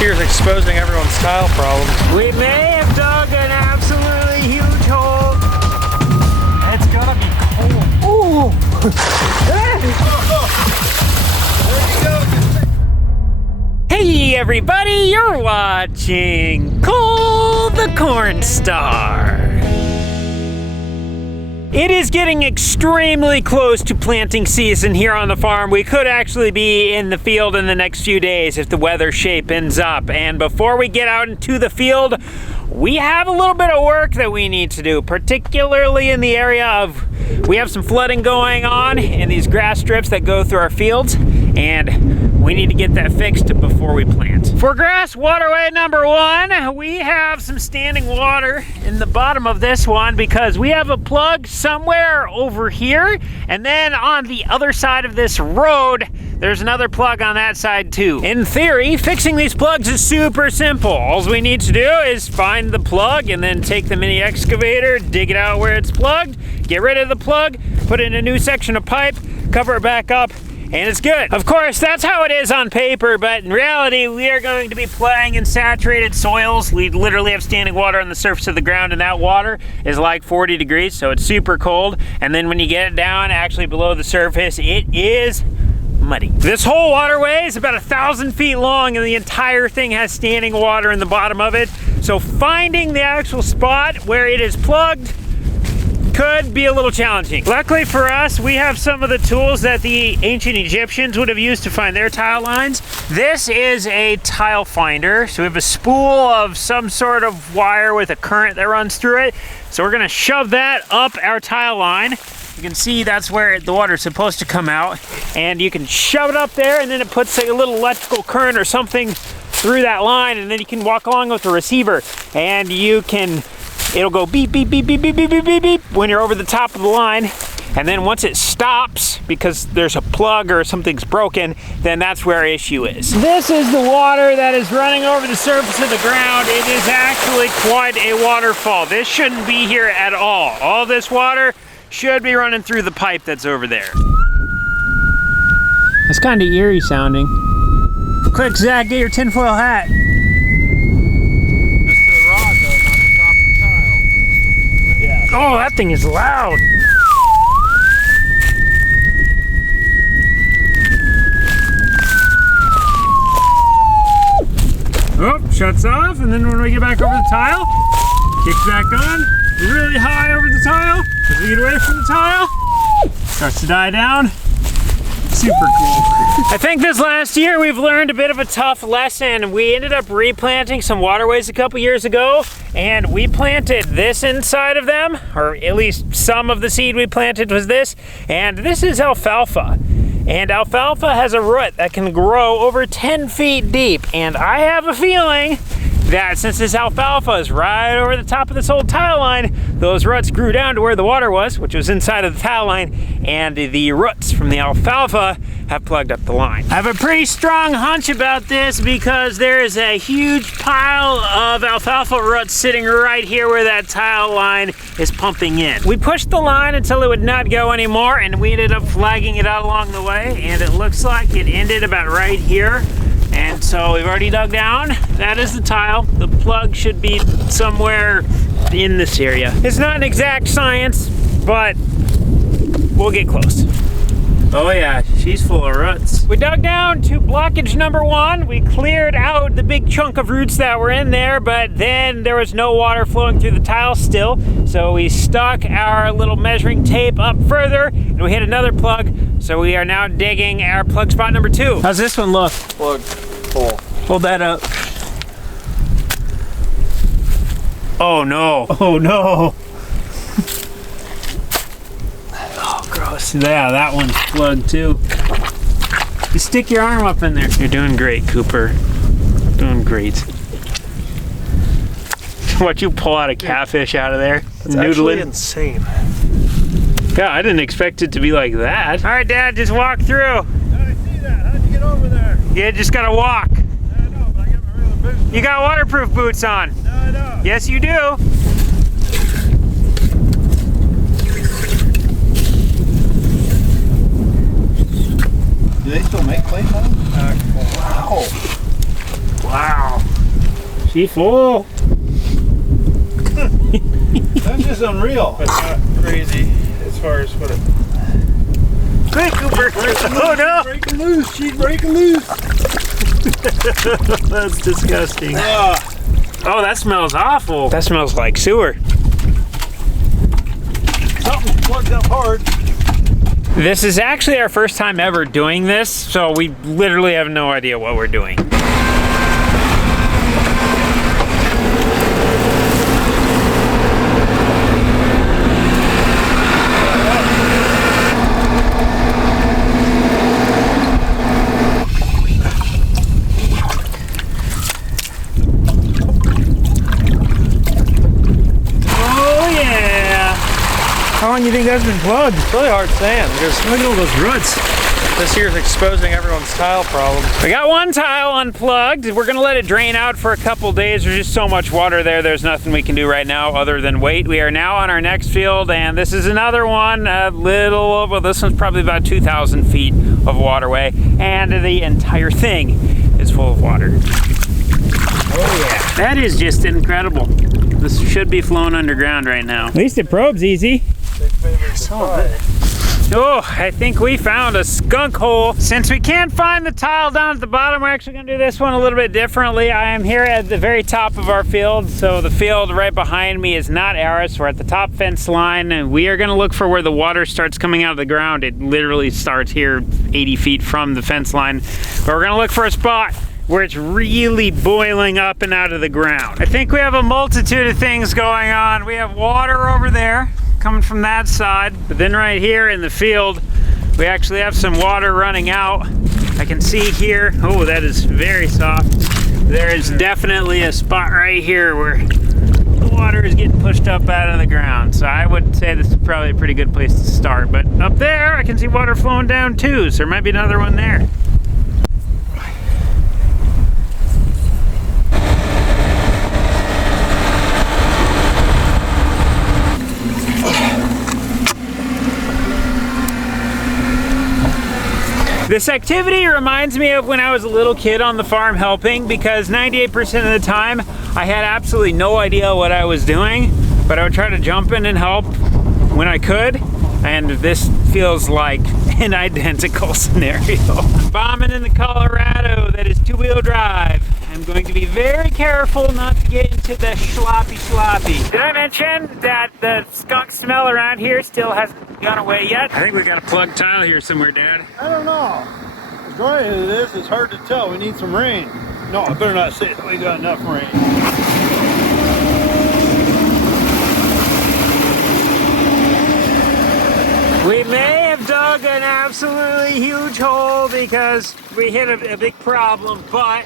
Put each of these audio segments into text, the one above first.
This year's exposing everyone's tile problems. We may have dug an absolutely huge hole. It's gonna be cold. Ooh! There you go. Hey everybody, you're watching Cole the Corn Star. It is getting extremely close to planting season here on the farm. We could actually be in the field in the next few days if the weather shapens up. And before we get out into the field, we have a little bit of work that we need to do, particularly in the area of, we have some flooding going on in these grass strips that go through our fields, and we need to get that fixed before we plant. For grass waterway number 1, we have some standing water in the bottom of this one because we have a plug somewhere over here, and then on the other side of this road, there's another plug on that side too. In theory, fixing these plugs is super simple. All we need to do is find the plug and then take the mini excavator, dig it out where it's plugged, get rid of the plug, put in a new section of pipe, cover it back up, and it's good. Of course, that's how it is on paper, but in reality, we are going to be playing in saturated soils. We literally have standing water on the surface of the ground, and that water is like 40 degrees, so it's super cold. And then when you get it down, actually below the surface, it is muddy. This whole waterway is about 1,000 feet long, and the entire thing has standing water in the bottom of it. So finding the actual spot where it is plugged could be a little challenging. Luckily for us, we have some of the tools that the ancient Egyptians would have used to find their tile lines. This is a tile finder. So we have a spool of some sort of wire with a current that runs through it. So we're gonna shove that up our tile line. You can see that's where the water is supposed to come out. And you can shove it up there, and then it puts a little electrical current or something through that line, and then you can walk along with the receiver, and you can, it'll go beep, beep, beep, beep, beep, beep, beep, beep, beep when you're over the top of the line. And then once it stops, because there's a plug or something's broken, then that's where our issue is. This is the water that is running over the surface of the ground. It is actually quite a waterfall. This shouldn't be here at all. All this water should be running through the pipe that's over there. That's kind of eerie sounding. Quick, Zach, get your tinfoil hat. Oh, that thing is loud. Oh, shuts off, and then when we get back over the tile, kicks back on, really high over the tile. As we get away from the tile, starts to die down. Super cool. I think this last year we've learned a bit of a tough lesson. We ended up replanting some waterways a couple years ago, and we planted this inside of them, or at least some of the seed we planted was this, and this is alfalfa. And alfalfa has a root that can grow over 10 feet deep, and I have a feeling that since this alfalfa is right over the top of this old tile line, those roots grew down to where the water was, which was inside of the tile line, and the roots from the alfalfa have plugged up the line. I have a pretty strong hunch about this because there is a huge pile of alfalfa roots sitting right here where that tile line is pumping in. We pushed the line until it would not go anymore, and we ended up flagging it out along the way, and it looks like it ended about right here. And so we've already dug down. That is the tile. The plug should be somewhere in this area. It's not an exact science, but we'll get close. Oh yeah, she's full of roots. We dug down to blockage number 1. We cleared out the big chunk of roots that were in there, but then there was no water flowing through the tile still. So we stuck our little measuring tape up further, and we hit another plug. So we are now digging our plug spot number 2. How's this one look? Plug full. Hold that up. Oh no. Oh no. Oh, gross. Yeah, that one's plugged too. You stick your arm up in there. You're doing great, Cooper. Doing great. Watch you pull out a catfish out of there. That's actually insane. Yeah, I didn't expect it to be like that. All right, Dad, just walk through. I see that. How'd you get over there? You just gotta walk. I know, but I got my regular boots on. You got waterproof boots on. No, I don't. Yes, you do. Do they still make clay pond? Wow. Wow. She full. That's just unreal. But not crazy as far as what it... Quick, Cooper. Oh no! Breaking loose. She's breaking loose. That's disgusting. Oh, that smells awful. That smells like sewer. Something plugged up hard. This is actually our first time ever doing this, so we literally have no idea what we're doing. How long do you think that's been plugged? It's really hard sand because Look at all those roots. this year's exposing everyone's tile problems. We got one tile unplugged. We're gonna let it drain out for a couple days. There's just so much water there. There's nothing we can do right now other than wait. We are now on our next field, and this is another one, well, this one's probably about 2,000 feet of waterway, and the entire thing is full of water. Oh yeah. That is just incredible. This should be flowing underground right now. At least it probes easy. Oh, I think we found a skunk hole. Since we can't find the tile down at the bottom, we're actually gonna do this one a little bit differently. I am here at the very top of our field. So the field right behind me is not ours. We're at the top fence line, and we are gonna look for where the water starts coming out of the ground. It literally starts here 80 feet from the fence line. But we're gonna look for a spot where it's really boiling up and out of the ground. I think we have a multitude of things going on. We have water over there coming from that side, but then right here in the field, we actually have some water running out. I can see here, oh, that is very soft. There is definitely a spot right here where the water is getting pushed up out of the ground. So I would say this is probably a pretty good place to start. But up there, I can see water flowing down too, so there might be another one there. This activity reminds me of when I was a little kid on the farm helping, because 98% of the time I had absolutely no idea what I was doing, but I would try to jump in and help when I could, and this feels like an identical scenario. I'm bombing in the Colorado that is two-wheel drive. I'm going to be very careful not to get into the sloppy. Did I mention that the skunk smell around here still hasn't gone away yet? I think we got a plug tile here somewhere, Dad. I don't know. As dry as it is, it's hard to tell. We need some rain. No, I better not say that we got enough rain. We may have dug an absolutely huge hole because we hit a big problem, but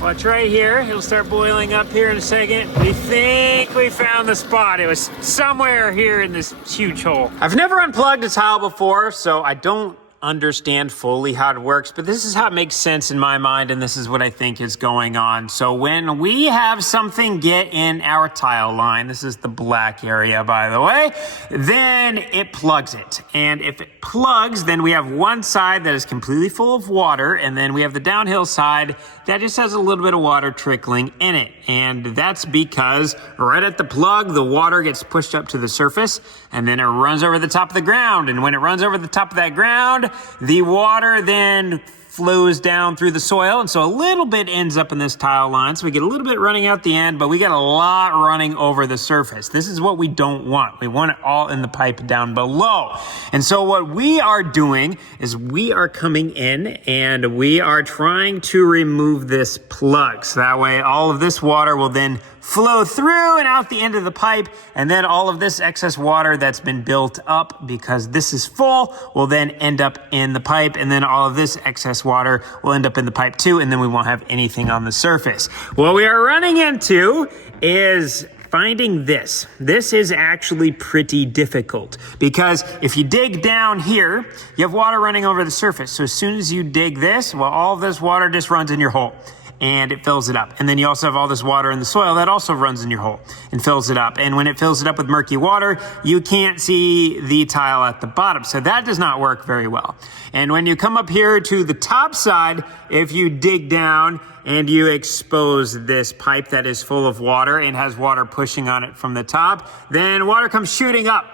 watch right here. It'll start boiling up here in a second. We think we found the spot. It was somewhere here in this huge hole. I've never unplugged a tile before, so I don't understand fully how it works, but this is how it makes sense in my mind, and this is what I think is going on. So when we have something get in our tile line, this is the black area, by the way, then it plugs it. And if it plugs, then we have one side that is completely full of water, and then we have the downhill side that just has a little bit of water trickling in it. And that's because right at the plug, the water gets pushed up to the surface, and then it runs over the top of the ground. And when it runs over the top of that ground, the water then flows down through the soil, and so a little bit ends up in this tile line. So we get a little bit running out the end, but we get a lot running over the surface. This is what we don't want. We want it all in the pipe down below. And so what we are doing is we are coming in and we are trying to remove this plug. So that way all of this water will then flow through and out the end of the pipe, and then all of this excess water that's been built up because this is full will then end up in the pipe, and then all of this excess water will end up in the pipe too, and then we won't have anything on the surface. What we are running into is finding this. This is actually pretty difficult because if you dig down here, you have water running over the surface. So as soon as you dig this, well, all of this water just runs in your hole. and it fills it up. And then you also have all this water in the soil that also runs in your hole and fills it up. And when it fills it up with murky water, you can't see the tile at the bottom. So that does not work very well. And when you come up here to the top side, if you dig down and you expose this pipe that is full of water and has water pushing on it from the top, then water comes shooting up.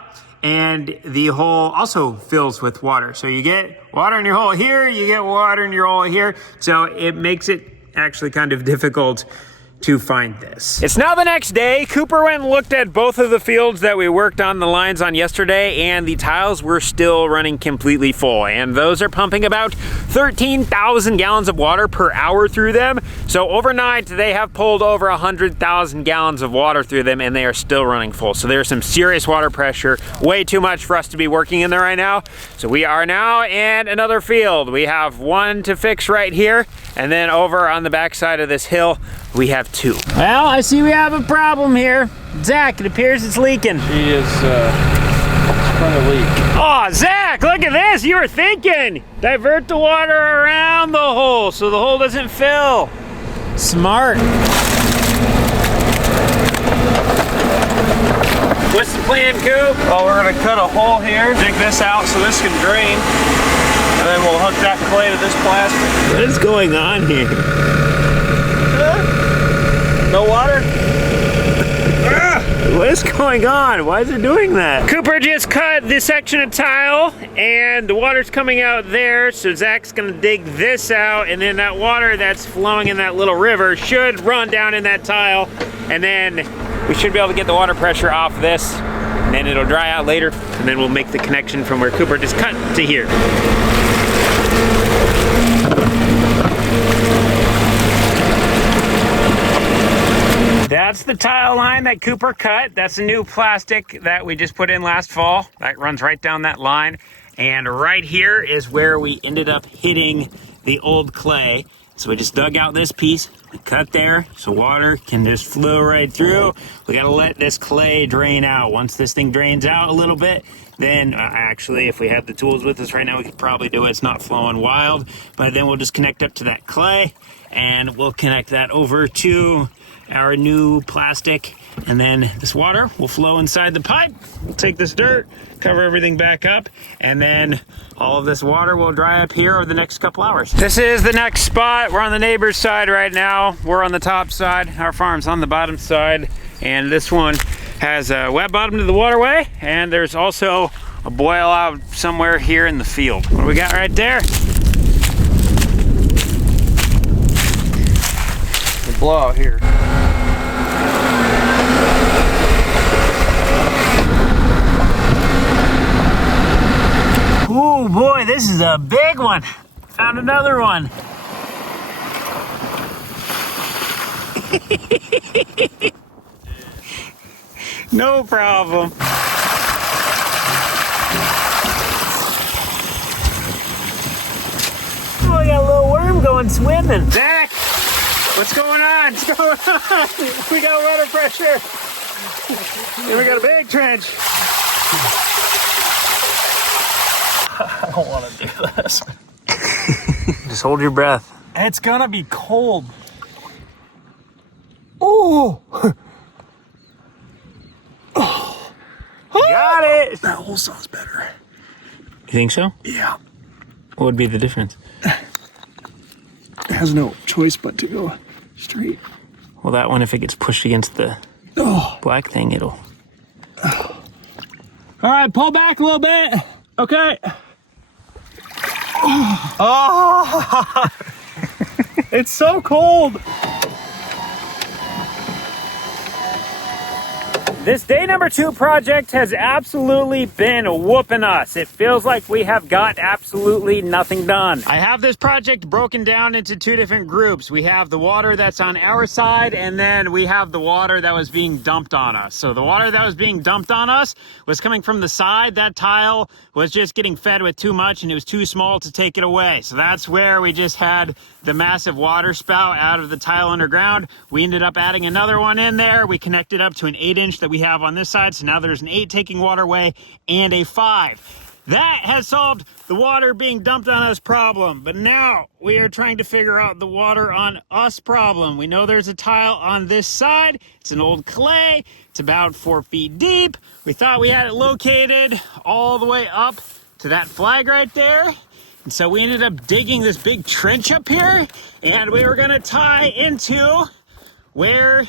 And the hole also fills with water. So you get water in your hole here, you get water in your hole here. So it makes it actually kind of difficult to find this. It's now the next day. Cooper went and looked at both of the fields that we worked on the lines on yesterday, and the tiles were still running completely full. And those are pumping about 13,000 gallons of water per hour through them. So overnight, they have pulled over 100,000 gallons of water through them, and they are still running full. So there's some serious water pressure, way too much for us to be working in there right now. So we are now in another field. We have one to fix right here, and then over on the back side of this hill, we have two. Well, I see we have a problem here. Zach, it appears it's leaking. He is trying to leak. Oh, Zach, look at this. You were thinking. Divert the water around the hole so the hole doesn't fill. Smart. What's the plan, Coop? Well, we're gonna cut a hole here, dig this out so this can drain, and then we'll hook that clay to this plastic. What is going on here? No water? What is going on? Why is it doing that? Cooper just cut this section of tile and the water's coming out there, so Zach's gonna dig this out, and then that water that's flowing in that little river should run down in that tile, and then we should be able to get the water pressure off this, and then it'll dry out later, and then we'll make the connection from where Cooper just cut to here. That's the tile line that Cooper cut. That's the new plastic that we just put in last fall. That runs right down that line. And right here is where we ended up hitting the old clay. So we just dug out this piece, we cut there, so water can just flow right through. We gotta let this clay drain out. Once this thing drains out a little bit, then actually, if we had the tools with us right now, we could probably do it. It's not flowing wild, but then we'll just connect up to that clay, and we'll connect that over to our new plastic, and then this water will flow inside the pipe. We'll take this dirt, cover everything back up, and then all of this water will dry up here over the next couple hours. This is the next spot. We're on the neighbor's side right now. We're on the top side. Our farm's on the bottom side, and this one has a wet bottom to the waterway, and there's also a boil out somewhere here in the field. What do we got right there? The blowout here. Oh boy, this is a big one. Found another one. No problem. Oh, I got a little worm going swimming. Zach, what's going on? What's going on? We got water pressure. And we got a big trench. I don't want to do this. Just hold your breath. It's gonna be cold. Oh! Oh! Got it! That hole sounds better. You think so? Yeah. What would be the difference? It has no choice but to go straight. Well, that one, if it gets pushed against the black thing, it'll... All right, pull back a little bit. Okay. Oh! It's so cold. This day number 2 project has absolutely been whooping us. It feels like we have got absolutely nothing done. I have this project broken down into 2 different groups. We have the water that's on our side, and then we have the water that was being dumped on us. So the water that was being dumped on us was coming from the side. That tile was just getting fed with too much, and it was too small to take it away. So that's where we just had the massive water spout out of the tile underground. We ended up adding another one in there. We connected up to an 8-inch that we have on this side, so now there's an 8 taking water away and a 5. That has solved the water being dumped on us problem, but now we are trying to figure out the water on us problem. We know there's a tile on this side. It's an old clay. It's about 4 feet deep. We thought we had it located all the way up to that flag right there. And so we ended up digging this big trench up here, and we were gonna tie into where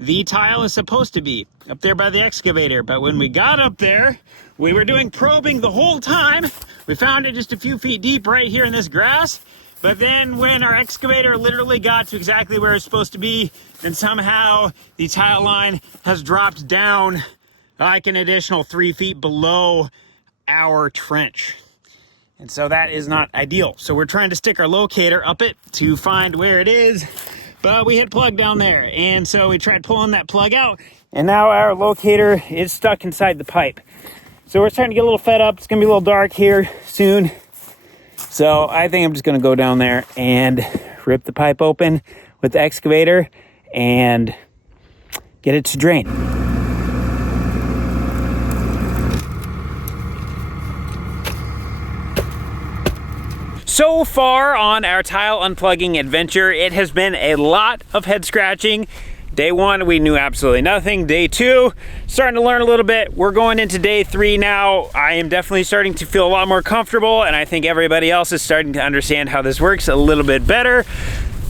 the tile is supposed to be, up there by the excavator. But when we got up there, we were doing probing the whole time. We found it just a few feet deep right here in this grass. But then when our excavator literally got to exactly where it's supposed to be, then somehow the tile line has dropped down like an additional 3 feet below our trench. And so that is not ideal. So we're trying to stick our locator up it to find where it is, but we hit plug down there. And so we tried pulling that plug out, and now our locator is stuck inside the pipe. So we're starting to get a little fed up. It's gonna be a little dark here soon. So I think I'm just gonna go down there and rip the pipe open with the excavator and get it to drain. So far on our tile unplugging adventure, it has been a lot of head scratching. Day 1, we knew absolutely nothing. Day 2, starting to learn a little bit. We're going into day 3 now. I am definitely starting to feel a lot more comfortable, and I think everybody else is starting to understand how this works a little bit better.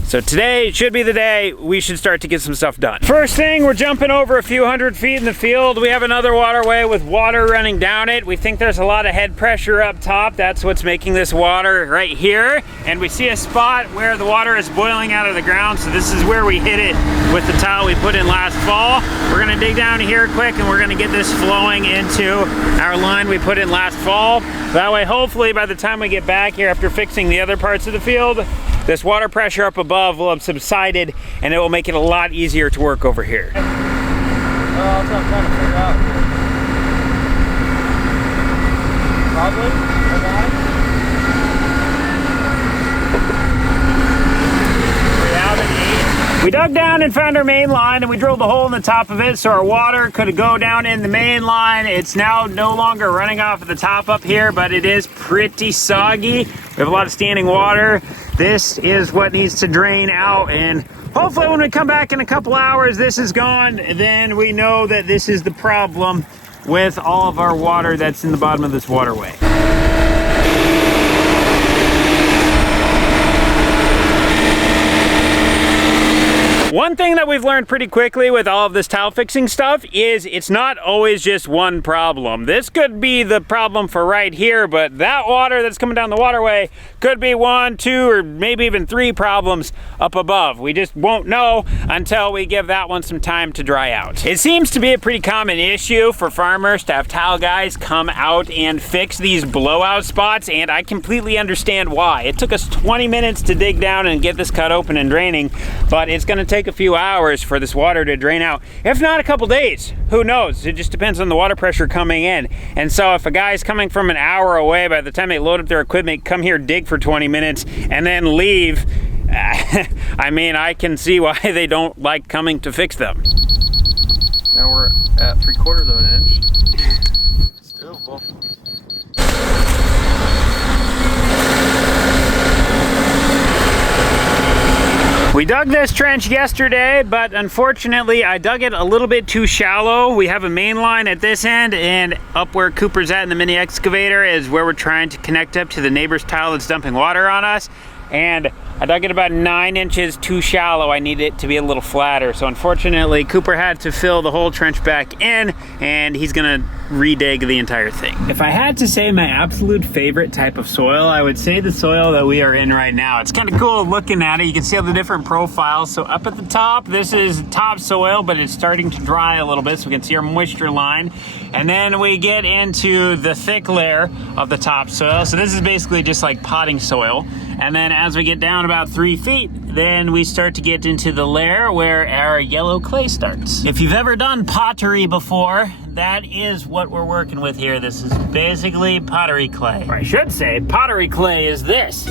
So today should be the day we should start to get some stuff done. First thing, we're jumping over a few hundred feet in the field. We have another waterway with water running down it. We think there's a lot of head pressure up top. That's what's making this water right here. And we see a spot where the water is boiling out of the ground. So this is where we hit it with the tile we put in last fall. We're gonna dig down here quick, and we're gonna get this flowing into our line we put in last fall. That way, hopefully by the time we get back here after fixing the other parts of the field, this water pressure up above will have subsided, and it will make it a lot easier to work over here. That's what I'm trying to figure out. Probably a guy. We dug down and found our main line, and we drilled a hole in the top of it so our water could go down in the main line. It's now no longer running off of the top up here, but it is pretty soggy. We have a lot of standing water. This is what needs to drain out, and hopefully when we come back in a couple hours, this is gone. Then we know that this is the problem with all of our water that's in the bottom of this waterway. One thing that we've learned pretty quickly with all of this tile fixing stuff is it's not always just one problem. This could be the problem for right here, but that water that's coming down the waterway could be 1, 2, or maybe even 3 problems up above. We just won't know until we give that one some time to dry out. It seems to be a pretty common issue for farmers to have tile guys come out and fix these blowout spots, and I completely understand why. It took us 20 minutes to dig down and get this cut open and draining, but it's gonna take a few hours for this water to drain out, if not a couple days. Who knows? It just depends on the water pressure coming in. And so if a guy's coming from an hour away, by the time they load up their equipment, come here, dig for 20 minutes, and then leave, I mean, I can see why they don't like coming to fix them. Now we're at 3/4 of an inch. Still, well. We dug this trench yesterday, but unfortunately I dug it a little bit too shallow. We have a main line at this end, and up where Cooper's at in the mini excavator is where we're trying to connect up to the neighbor's tile that's dumping water on us. And I dug it about 9 inches too shallow. I need it to be a little flatter. So unfortunately, Cooper had to fill the whole trench back in, and he's gonna redig the entire thing. If I had to say my absolute favorite type of soil, I would say the soil that we are in right now. It's kind of cool looking at it. You can see all the different profiles. So up at the top, this is topsoil, but it's starting to dry a little bit, so we can see our moisture line. And then we get into the thick layer of the topsoil. So this is basically just like potting soil. And then as we get down about 3 feet, then we start to get into the layer where our yellow clay starts. If you've ever done pottery before, that is what we're working with here. This is basically pottery clay. Or I should say, pottery clay is this.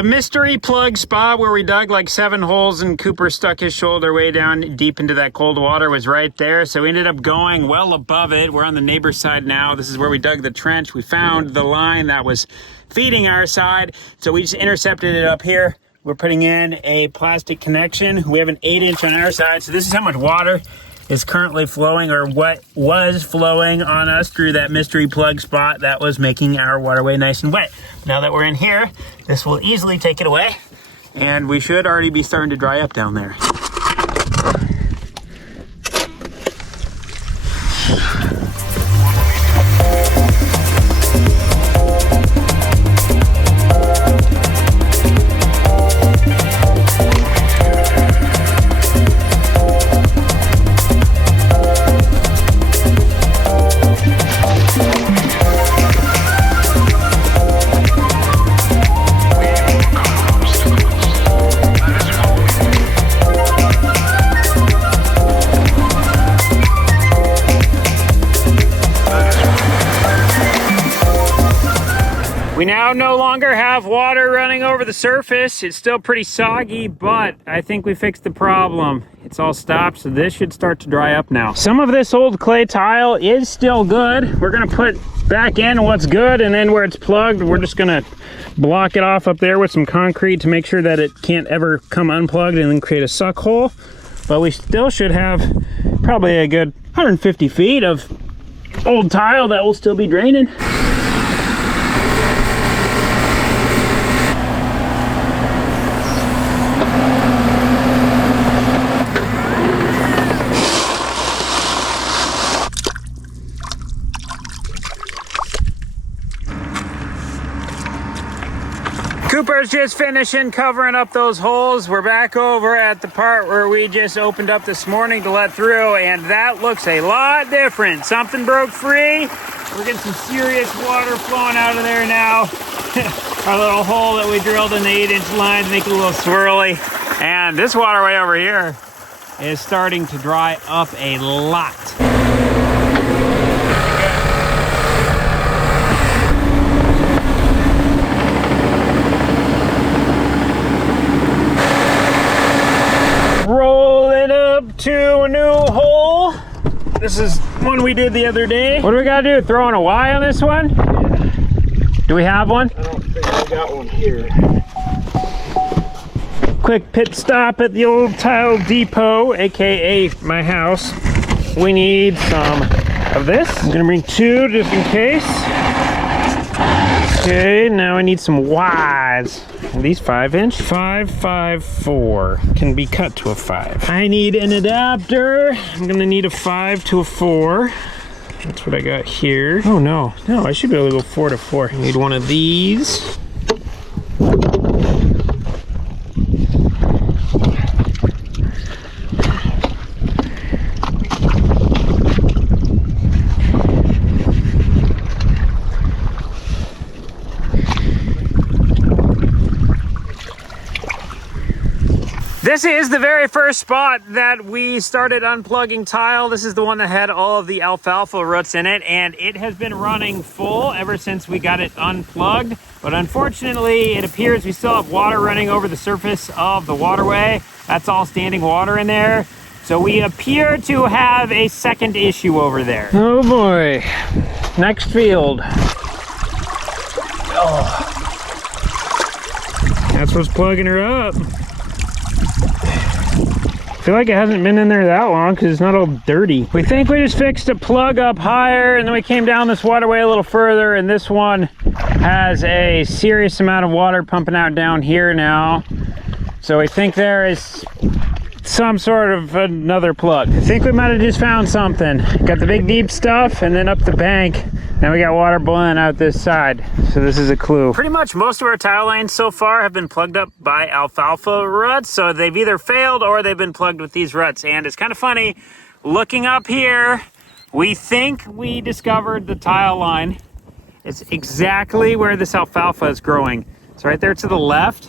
The mystery plug spot where we dug like 7 holes and Cooper stuck his shoulder way down deep into that cold water was right there. So we ended up going well above it. We're on the neighbor's side now. This is where we dug the trench. We found the line that was feeding our side. So we just intercepted it up here. We're putting in a plastic connection. We have an 8-inch on our side. So this is how much water is currently flowing, or what was flowing on us through that mystery plug spot that was making our waterway nice and wet. Now that we're in here, this will easily take it away, and we should already be starting to dry up down there. We now no longer have water running over the surface. It's still pretty soggy, but I think we fixed the problem. It's all stopped, so this should start to dry up now. Some of this old clay tile is still good. We're gonna put back in what's good, and then where it's plugged, we're just gonna block it off up there with some concrete to make sure that it can't ever come unplugged and then create a suck hole. But we still should have probably a good 150 feet of old tile that will still be draining. Cooper's just finishing covering up those holes. We're back over at the part where we just opened up this morning to let through, and that looks a lot different. Something broke free. We're getting some serious water flowing out of there now. Our little hole that we drilled in the 8-inch line to make it a little swirly. And this waterway over here is starting to dry up a lot. Rolling up to a new hole. This is one we did the other day. What do we gotta do? Throw in a Y on this one? Yeah. Do we have one? I don't think I got one here. Quick pit stop at the old tile depot, aka my house. We need some of this. I'm gonna bring 2 just in case. Okay, now I need some Ys. Are these 5-inch? 5, 5, 4 can be cut to a 5. I need an adapter. I'm gonna need a 5 to a 4. That's what I got here. Oh no, I should be able to go 4 to 4. I need one of these. This is the very first spot that we started unplugging tile. This is the one that had all of the alfalfa roots in it, and it has been running full ever since we got it unplugged. But unfortunately, it appears we still have water running over the surface of the waterway. That's all standing water in there. So we appear to have a second issue over there. Oh boy, next field. Oh. That's what's plugging her up. I feel like it hasn't been in there that long because it's not all dirty. We think we just fixed a plug up higher, and then we came down this waterway a little further, and this one has a serious amount of water pumping out down here now. So we think there is some sort of another plug. I think we might have just found something. Got the big deep stuff, and then up the bank, now we got water boiling out this side. So this is a clue. Pretty much most of our tile lines so far have been plugged up by alfalfa ruts. So they've either failed or they've been plugged with these ruts. And it's kind of funny, looking up here, we think we discovered the tile line. It's exactly where this alfalfa is growing. It's right there to the left.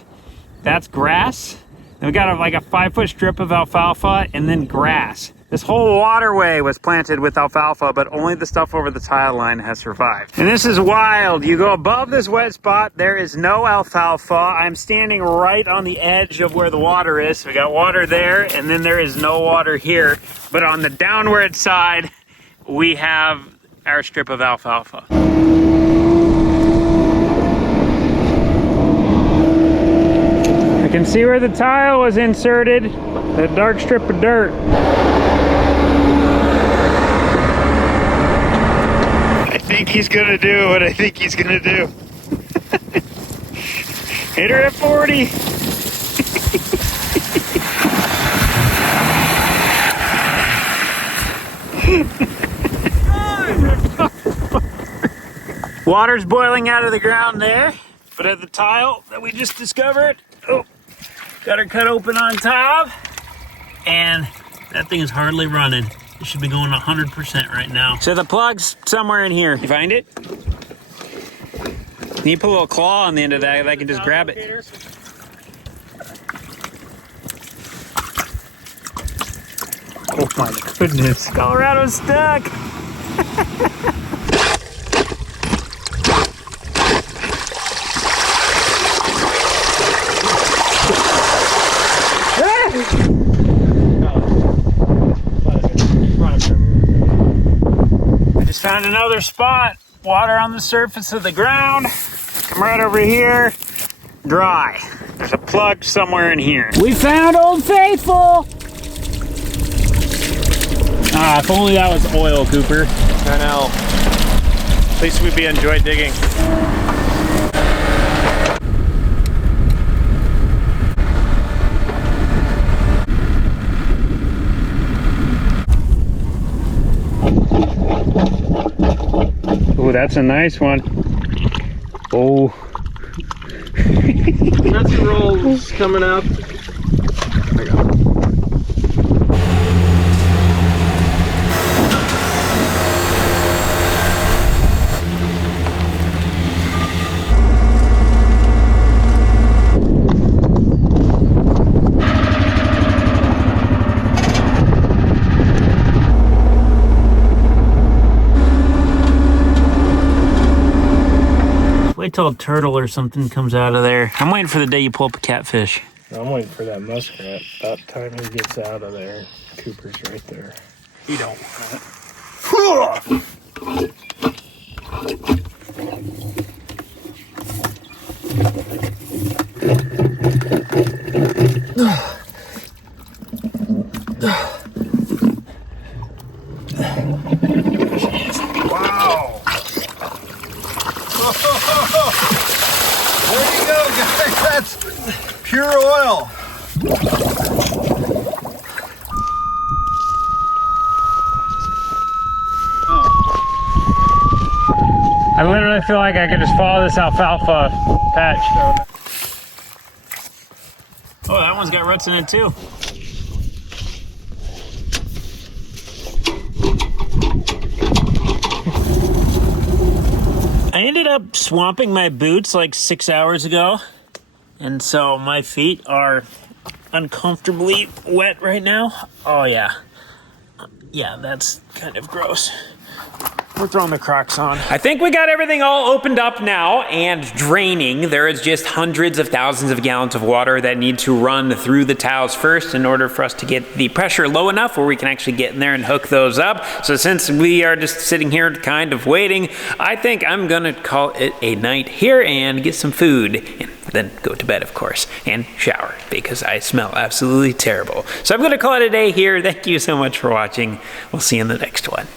That's grass. And we got like a 5-foot strip of alfalfa and then grass. This whole waterway was planted with alfalfa, but only the stuff over the tile line has survived. And this is wild. You go above this wet spot, there is no alfalfa. I'm standing right on the edge of where the water is. So we got water there, and then there is no water here. But on the downward side, we have our strip of alfalfa. I can see where the tile was inserted, that dark strip of dirt. I think he's gonna do what I think he's gonna do. Hit her at 40. Water's boiling out of the ground there, but at the tile that we just discovered, oh, got her cut open on top, and that thing is hardly running. It should be going 100% right now. So the plug's somewhere in here. You find it? You put a little claw on the end of that, I can just grab it. Oh my goodness. Colorado's stuck. I just found another spot. Water on the surface of the ground. Come right over here. Dry. There's a plug somewhere in here. We found Old Faithful. Ah, if only that was oil, Cooper. I know. At least we enjoyed digging. Oh, that's a nice one. Oh. Nuts and rolls coming up. I got it. Wait till a turtle or something comes out of there. I'm waiting for the day you pull up a catfish. I'm waiting for that muskrat. About time he gets out of there. Cooper's right there. You don't want it. Wow. There you go, guys. That's pure oil. I literally feel like I could just follow this alfalfa patch. Oh, that one's got roots in it too. I ended up swamping my boots like 6 hours ago, and so my feet are uncomfortably wet right now. Oh yeah. Yeah, that's kind of gross. We're throwing the Crocs on. I think we got everything all opened up now and draining. There is just hundreds of thousands of gallons of water that need to run through the tiles first in order for us to get the pressure low enough where we can actually get in there and hook those up. So since we are just sitting here kind of waiting, I think I'm gonna call it a night here and get some food and then go to bed, of course, and shower because I smell absolutely terrible. So I'm gonna call it a day here. Thank you so much for watching. We'll see you in the next one.